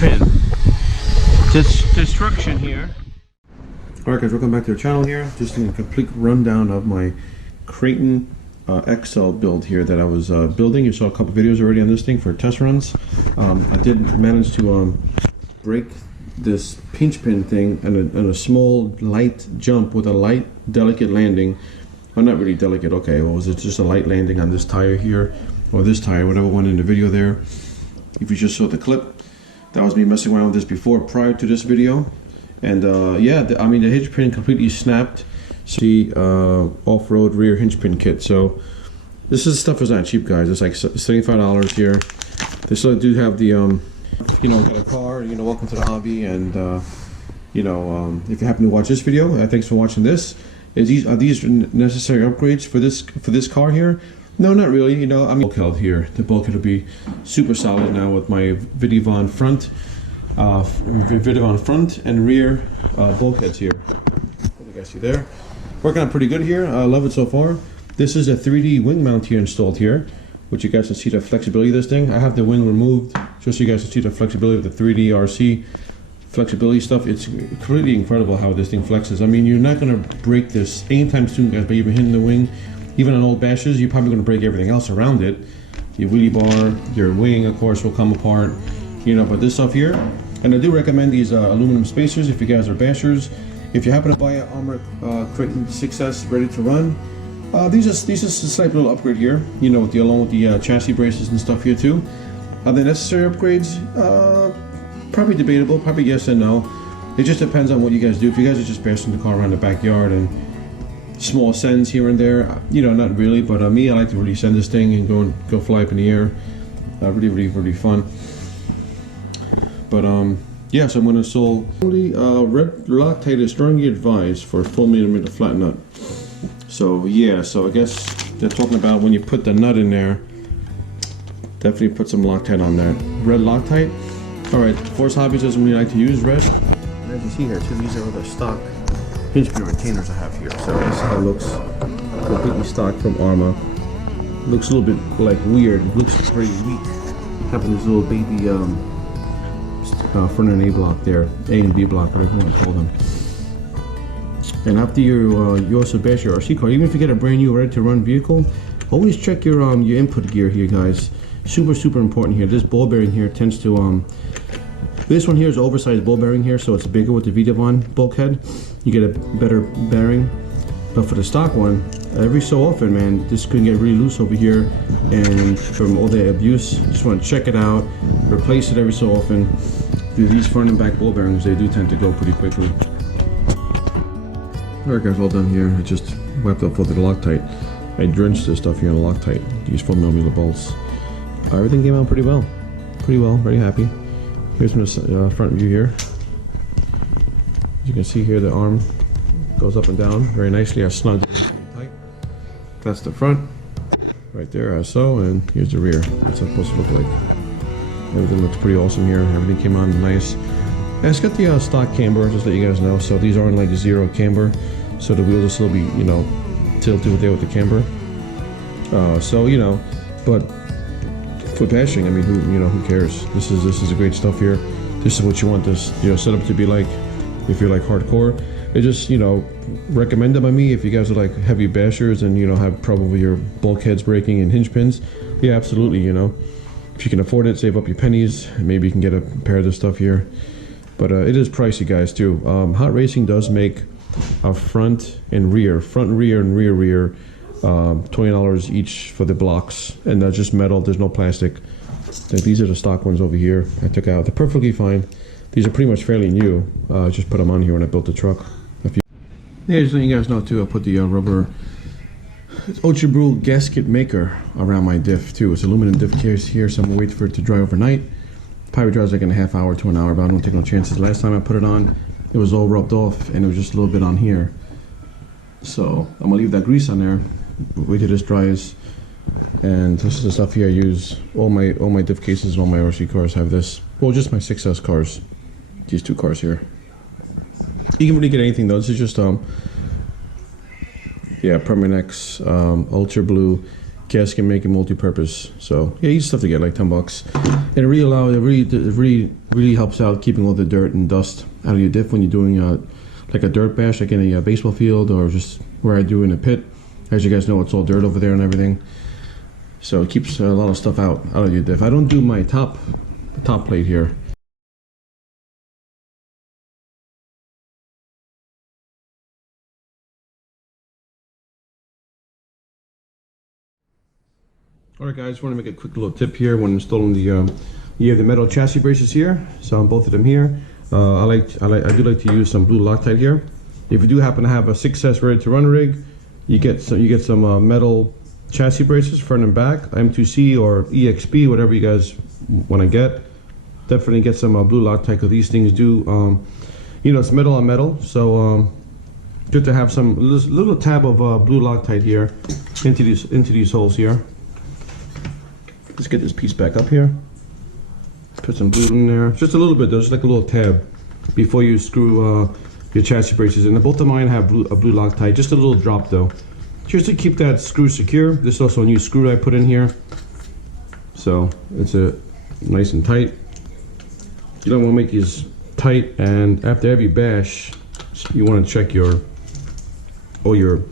pin destruction here. Alright guys, welcome back to the channel here. Just doing a complete rundown of my Kraton XL build here that I was building. You saw a couple videos already on this thing for test runs. I did manage to break this pinch pin thing and a small light jump with a light delicate landing. Well, not really delicate, okay, well, was it just a light landing on this tire here, or this tire, whatever one in the video there. If you just saw the clip, that was me messing around with this before, prior to this video. And yeah, I mean, the hinge pin completely snapped. So the off-road rear hinge pin kit. So this stuff is not cheap, guys. It's like $75 here. They still do have the, you know, got a car, you know, welcome to the hobby. And, you know, if you happen to watch this video, thanks for watching this. Are these necessary upgrades for this car here? No, not really. You know, I mean, bulkhead here. The bulkhead will be super solid now with my Vidivon front and rear bulkheads here. What do you guys see there? Working out pretty good here. I love it so far. This is a 3D wing mount here installed here, which you guys can see the flexibility of this thing. I have the wing removed just so you guys can see the flexibility of the 3D RC flexibility stuff. It's completely incredible how this thing flexes. I mean, you're not going to break this anytime soon, guys, by even hitting the wing. Even on old bashes, you're probably going to break everything else around it. Your wheelie bar, your wing, of course, will come apart. You know, but this stuff here, and I do recommend these aluminum spacers if you guys are bashers. If you happen to buy an Armor Kraton 6S ready to run, these are a slight little upgrade here. You know, along with the chassis braces and stuff here too. Are they necessary upgrades? Probably debatable. Probably yes and no. It just depends on what you guys do. If you guys are just bashing the car around the backyard and small sends here and there, you know, not really. But me, I like to really send this thing and go fly up in the air. Really fun. But yeah, so I'm going to install red Loctite is strongly advised for a 4mm flat nut. So yeah, so I guess they're talking about when you put the nut in there, definitely put some Loctite on that. Red Loctite. Alright, Force Hobbies doesn't really like to use red. And as you see here too, these are the stock hinge pin retainers I have here. So this is how it looks, completely stock from Arma. Looks a little bit like weird, it looks very weak. Having this little baby front and A block there, A and B block, whatever you want to call them. And after you also bash your RC car, even if you get a brand new ready to run vehicle, always check your input gear here, guys. Super important here. This ball bearing here tends to this one here is oversized ball bearing here, so it's bigger with the Vidivon bulkhead. You get a better bearing. But for the stock one, every so often, man, this can get really loose over here, and from all the abuse, just want to check it out, replace it every so often. These front and back ball bearings, they do tend to go pretty quickly. Alright guys, all done here. I just wiped up with the Loctite. I drenched this stuff here in Loctite. These 4mm bolts. Everything came out pretty well. Very happy. Here's from the front view here. As you can see here, the arm goes up and down very nicely. I snugged it tight. That's the front, right there, as so, and here's the rear. That's what it's supposed to look like. Everything looks pretty awesome here. Everything came on nice. And it's got the stock camber, just to let you guys know. So these aren't like zero camber, so the wheels will still be, you know, tilted there with the camber. So you know, but for bashing, I mean, who cares? This is great stuff here. This is what you want this, you know, setup to be like. If you're like hardcore, it just, you know, recommended by me. If you guys are like heavy bashers and, you know, have probably your bulkheads breaking and hinge pins, yeah, absolutely, you know. If you can afford it, save up your pennies. Maybe you can get a pair of this stuff here. But it is pricey, guys, too. Hot Racing does make a front and rear $20 each for the blocks, and they're just metal. There's no plastic. These are the stock ones over here I took out. They're perfectly fine. These are pretty much fairly new. Just put them on here when I built the truck. Yeah, just letting you guys know too, I put the rubber Ultra Brew gasket maker around my diff too. It's aluminum diff case here, so I'm gonna wait for it to dry overnight. Probably dries like in a half hour to an hour, but I don't take no chances. Last time I put it on, it was all rubbed off and it was just a little bit on here. So I'm gonna leave that grease on there, wait till this dries. And this is the stuff here I use. All my diff cases, all my RC cars have this. Well, just my 6S cars. These two cars here. You can really get anything though. This is just yeah, Permanex Ultra Blue gasket making multi-purpose. So yeah, easy stuff to get, like $10. And it really helps out keeping all the dirt and dust out of your diff when you're doing like a dirt bash, like in a baseball field, or just where I do in a pit. As you guys know, it's all dirt over there and everything. So it keeps a lot of stuff out of your diff. I don't do my top plate here. Alright guys, just want to make a quick little tip here when installing the you have the metal chassis braces here. So on both of them here, I do like to use some blue Loctite here. If you do happen to have a 6S ready to run rig, you get some metal chassis braces front and back, M2C or EXP, whatever you guys want to get. Definitely get some blue Loctite, because these things do you know, it's metal on metal, so good to have some little tab of blue Loctite here into these holes here. Let's get this piece back up here. Put some blue in there, just a little bit though, just like a little tab before you screw your chassis braces in. Both of mine have a blue Loctite, just a little drop though, just to keep that screw secure. This is also a new screw I put in here, so it's nice and tight. You don't want to make these tight, and after every bash, you want to check all your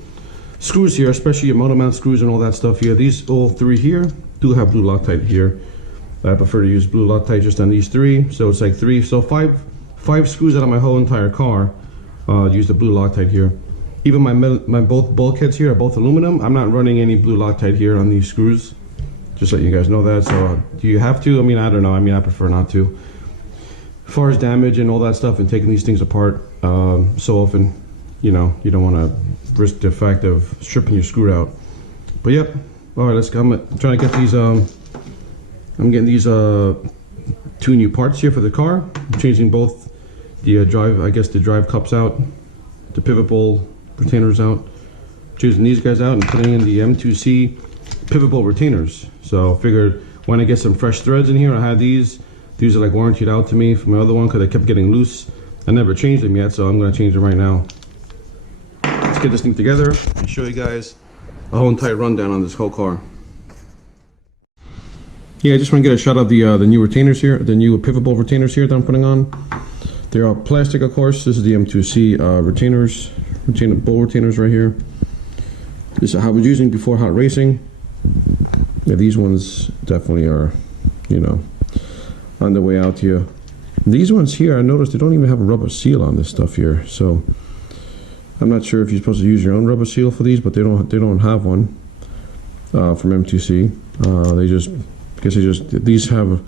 screws here, especially your motor mount screws and all that stuff here. These all three here do have blue Loctite here. I prefer to use blue Loctite just on these three, so it's like three, so five screws out of my whole entire car. Use the blue Loctite here. Even my both bulkheads here are both aluminum. I'm not running any blue Loctite here on these screws. Just let you guys know that. So do you have to? I mean, I don't know. I mean, I prefer not to. As far as damage and all that stuff and taking these things apart so often, you know, you don't want to risk the fact of stripping your screw out. But yep. All right, let's go. I'm trying to get these. I'm getting these 2 new parts here for the car. I'm changing both the the drive cups out, the pivot bowl retainers out. Choosing these guys out and putting in the M2C pivot bowl retainers. So figured when I get some fresh threads in here, I have these. These are like warranted out to me from my other one because they kept getting loose. I never changed them yet, so I'm going to change them right now. Let's get this thing together and show you guys a whole entire rundown on this whole car. Yeah, I just want to get a shot of the new retainers here, the new pivot bowl retainers here that I'm putting on. They're all plastic, of course. This is the M2C bowl retainers right here. This is how I was using before hot racing. Yeah, these ones definitely are, you know, on the way out here. These ones here, I noticed they don't even have a rubber seal on this stuff here, so I'm not sure if you're supposed to use your own rubber seal for these, but they don't have one from M2C. These have a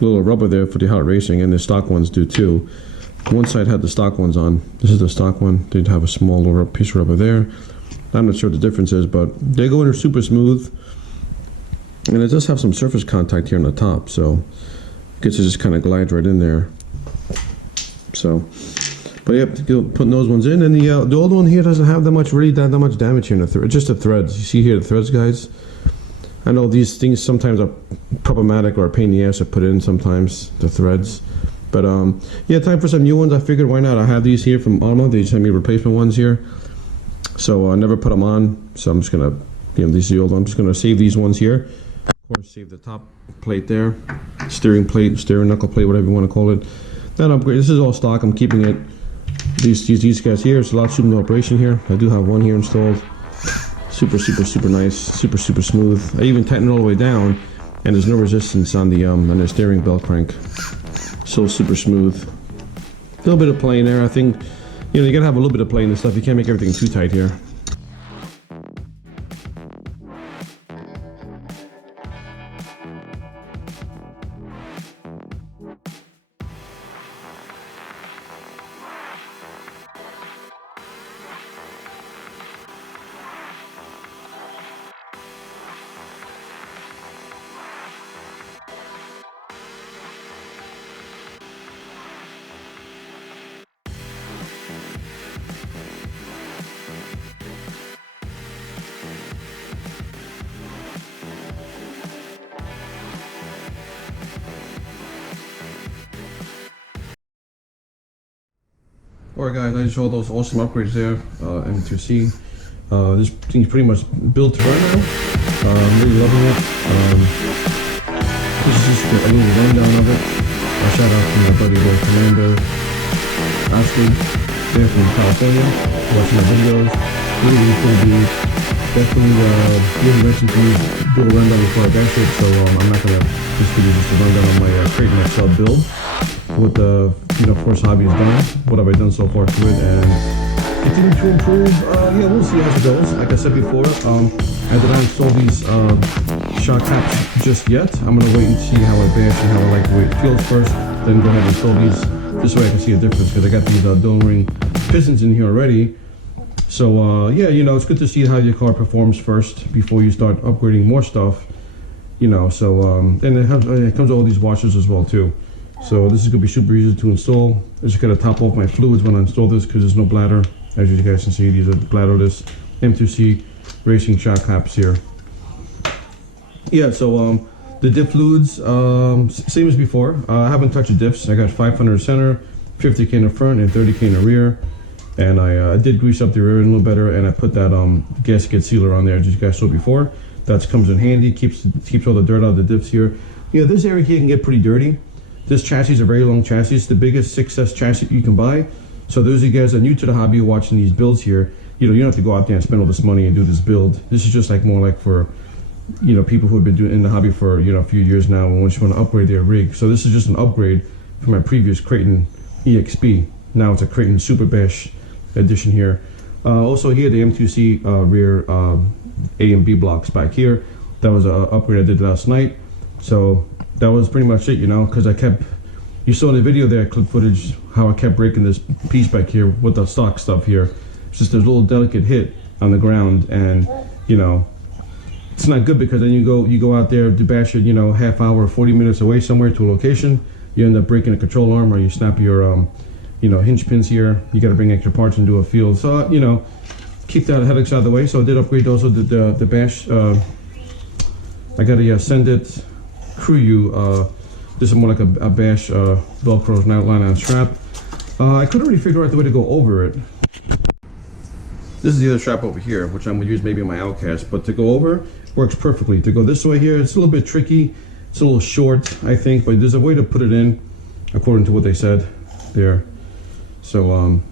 little rubber there for the hot racing, and the stock ones do too. One side had the stock ones on. This is the stock one. They'd have a small little piece of rubber there. I'm not sure what the difference is, but they go in super smooth, and it does have some surface contact here on the top, so it gets to just kind of glide right in there. So, but yep, putting those ones in, and the old one here doesn't have that much damage here in the thread. Just the threads. You see here the threads, guys. I know these things sometimes are problematic or a pain in the ass to put in sometimes, the threads. But yeah, time for some new ones. I figured why not? I have these here from Alma. They sent me replacement ones here. So I never put them on. So I'm just gonna, you know, these are the old ones. I'm just gonna save these ones here. Of course, save the top plate there, steering knuckle plate, whatever you want to call it. Then upgrade. This is all stock. I'm keeping it. These guys here. It's a lot super operation here. I do have one here installed. Super nice, super smooth. I even tightened it all the way down, and there's no resistance on the steering belt crank. So super smooth. A little bit of play in there. I think, you know, you gotta have a little bit of play in this stuff. You can't make everything too tight here. Alright guys, I just saw those awesome upgrades there, M2C. This thing's pretty much built to run now. I'm really loving it. This is just a little rundown of it. A shout out to my buddy there, Commander Ashley, there from California, watching my videos. Really cool dude. Definitely didn't mention to me do a rundown before I bash it, so I'm not gonna this video just a rundown on my Kraton XL build. What the Force Hobby has done, what have I done so far to it, and continue to improve. Yeah, we'll see how it goes. Like I said before, I did not install these shock caps just yet. I'm gonna wait and see how I bash and how I like the way it feels first, then go ahead and install these. This way I can see a difference because I got these dome ring pistons in here already. So yeah, it's good to see how your car performs first before you start upgrading more stuff. So and it comes with all these washers as well too. So this is gonna be super easy to install. I just gotta top off my fluids when I install this because there's no bladder. As you guys can see, these are bladderless M2C racing shock caps here. Yeah, so the diff fluids, same as before. I haven't touched the diffs. I got 500 center, 50K in the front, and 30K in the rear. And I did grease up the rear end a little better, and I put that gasket sealer on there, as you guys saw before. That comes in handy, keeps all the dirt out of the diffs here. This area here can get pretty dirty. This chassis is a very long chassis. It's the biggest 6S chassis you can buy. So those of you guys that are new to the hobby watching these builds here, you don't have to go out there and spend all this money and do this build. This is just more like for people who have been doing in the hobby for a few years now and just want to upgrade their rig. So this is just an upgrade from my previous Kraton EXP. Now it's a Kraton Super Bash edition here. Also here the M2C rear A and B blocks back here. That was an upgrade I did last night. So that was pretty much it, because you saw in the video there, clip footage, how I kept breaking this piece back here with the stock stuff here. It's just a little delicate hit on the ground, and it's not good because then you go out there to bash it, half hour, 40 minutes away somewhere to a location. You end up breaking a control arm, or you snap your hinge pins here. You got to bring extra parts and do a field. So keep that headaches out of the way. So I did upgrade also the bash. I got a Send It Crew U. This is more like a bash Velcro nylon strap. I couldn't really figure out the way to go over it. This is the other strap over here, which I'm gonna use maybe in my Outcast, but to go over works perfectly. To go this way here, it's a little bit tricky. It's a little short, I think, but there's a way to put it in according to what they said there. So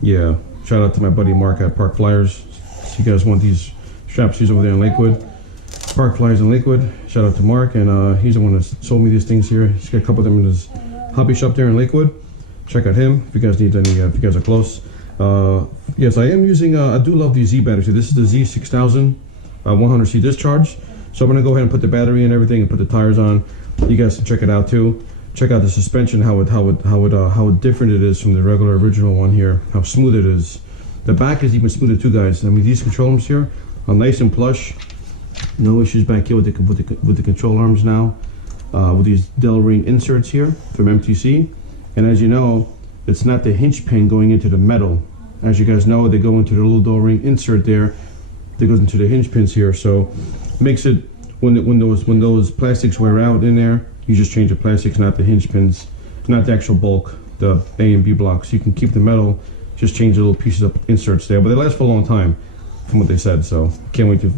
yeah, shout out to my buddy Mark at Park Flyers. So you guys want these straps, he's over there in Lakewood. Park Flyers in Lakewood. Shout out to Mark, and he's the one that sold me these things here. He's got a couple of them in his hobby shop there in Lakewood. Check out him if you guys need any, if you guys are close. Yes, I am using, I do love these Z batteries. This is the Z6000 100C discharge. So I'm gonna go ahead and put the battery and everything and put the tires on. You guys can check it out too. Check out the suspension, how different it is from the regular original one here. How smooth it is. The back is even smoother too, guys. I mean, these control arms here are nice and plush. No issues back here with the control arms now. With these Del Ring inserts here from MTC. And as you know, it's not the hinge pin going into the metal. As you guys know, they go into the little Del Ring insert there that goes into the hinge pins here. So makes it when those plastics wear out in there, you just change the plastics, not the hinge pins, not the actual bulk, the A and B blocks. You can keep the metal, just change the little pieces of inserts there, but they last for a long time from what they said. So can't wait to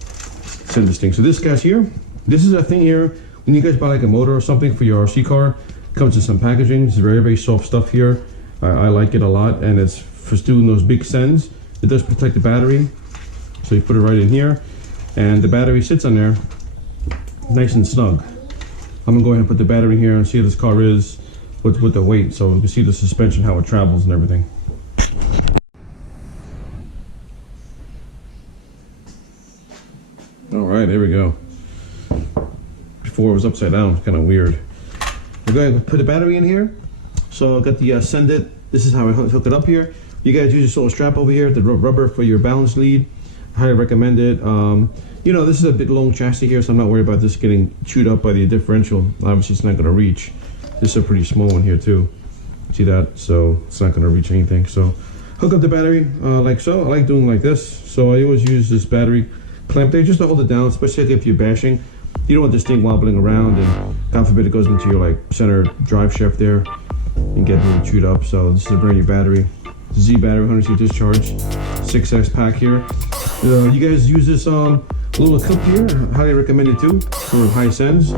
send this thing. So this guys here, this is a thing here when you guys buy like a motor or something for your RC car. Comes in some packaging. It's very, very soft stuff here. I like it a lot, and it's for doing those big sends. It does protect the battery, so you put it right in here, and the battery sits on there nice and snug. I'm gonna go ahead and put the battery in here and see how this car is with the weight, so you can see the suspension, how it travels and everything. All right, there we go. Before it was upside down, it's kind of weird. We're going to put the battery in here. So I got the Send It. This is how I hook it up here. You guys use this little strap over here, the rubber for your balance lead. I highly recommend it. This is a bit long chassis here, so I'm not worried about this getting chewed up by the differential. Obviously, it's not going to reach. This is a pretty small one here too. See that? So it's not going to reach anything. So hook up the battery like so. I like doing like this. So I always use this battery clamp there just to hold it down, especially if you're bashing. You don't want this thing wobbling around, and God forbid it goes into your center drive shaft there and get really chewed up. So this is a brand new battery, Z battery, 100C discharge, 6S pack here. You guys use this A little cup here, highly recommended too for high sends.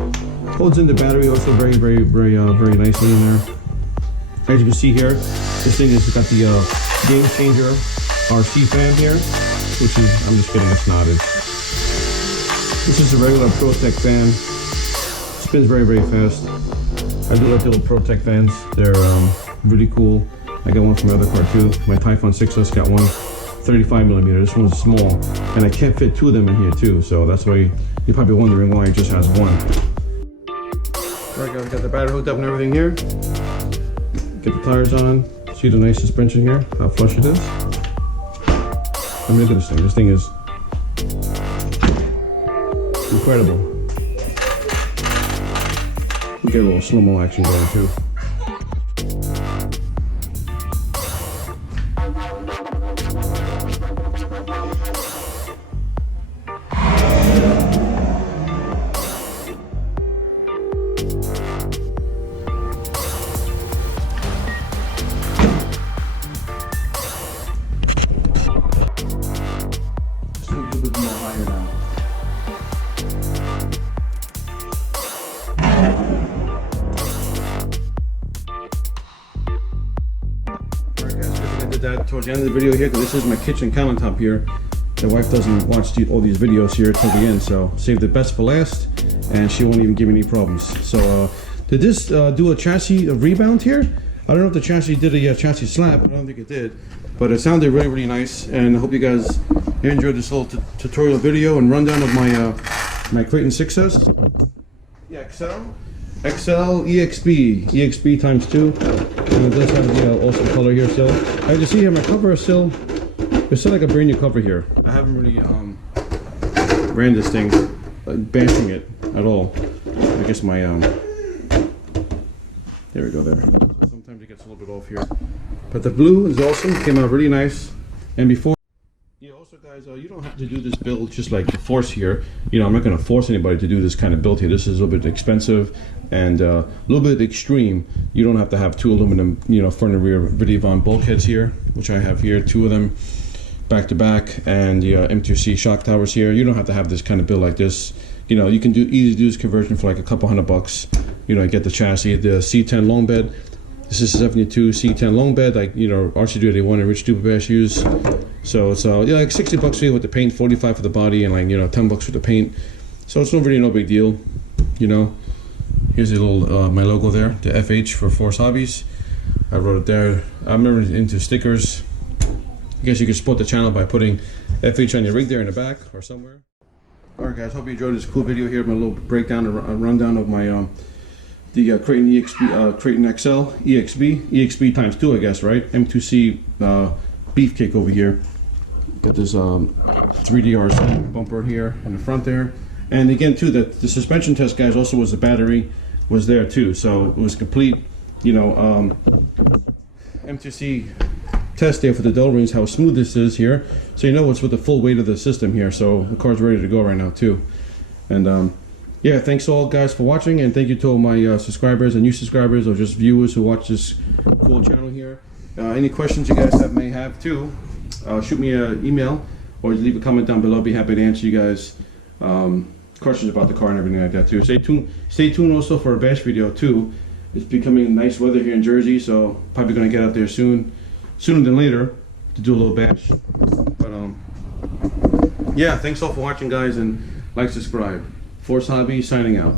Holds in the battery also very nicely in there. As you can see here, this thing has got the Game Changer RC fan here, which is, I'm just kidding, it's not. This is a regular ProTech fan. Spins very fast. I do like the little ProTech fans. They're really cool. I got one from my other car too. My Typhon 6S got one 35mm. This one's small, and I can't fit two of them in here too. So that's why you're probably wondering why it just has one. Alright guys, got the battery hooked up and everything here. Get the tires on. See the nice suspension here, how flush it is. I mean, look at this thing. This thing is incredible. We get a little slow-mo action going too. That towards the end of the video here, because this is my kitchen countertop here. The wife doesn't watch all these videos here till the end, so save the best for last, and she won't even give me any problems. So did this do a chassis rebound here? I don't know if the chassis did a chassis slap. I don't think it did, but it sounded really nice, and I hope you guys enjoyed this little tutorial video and rundown of my my Kraton 6S. Yeah, XL EXP times 2, and it does have the awesome color here still. As you see here, my cover is still, it's still like a brand new cover here. I haven't really ran this thing, bashing it at all. I guess my there we go there. Sometimes it gets a little bit off here, but the blue is awesome. Came out really nice. And before. Also guys, you don't have to do this build just like the force here. You know, I'm not going to force anybody to do this kind of build here. This is a little bit expensive and a little bit extreme. You don't have to have two aluminum, you know, front and rear Vidivon bulkheads here, which I have here, two of them back to back, and the M2C shock towers here. You don't have to have this kind of build like this. You know, you can easily do this conversion for like a couple $100. You know, get the chassis, the C10 long bed. This is a 72 C10 long bed, like, you know, RC281 and Rich Duper Bash use. So it's yeah, like $60 here with the paint, 45 for the body, and like, you know, $10 for the paint. So it's really no big deal, you know. Here's a little my logo there, the FH for Force Hobbies. I wrote it there. I'm into stickers. I guess you can support the channel by putting FH on your rig there in the back or somewhere. Alright guys, hope you enjoyed this cool video here, my little breakdown, a rundown of my the Kraton XL EXP times 2, I guess, right? M2C beefcake over here. Got this 3D RC bumper here in the front there. And again too, the suspension test, guys, also was the battery was there too. So it was complete, you know, M2C test there for the dull rings, how smooth this is here. So you know it's with the full weight of the system here. So the car's ready to go right now too. And yeah, thanks all guys for watching, and thank you to all my subscribers and new subscribers or just viewers who watch this cool channel here. Any questions you guys may have too, shoot me an email or leave a comment down below. I'll be happy to answer you guys questions about the car and everything like that too. Stay tuned also for a bash video too. It's becoming nice weather here in Jersey, so probably gonna get out there sooner than later to do a little bash. But yeah, thanks all for watching guys, and like, subscribe. Force Hobby signing out.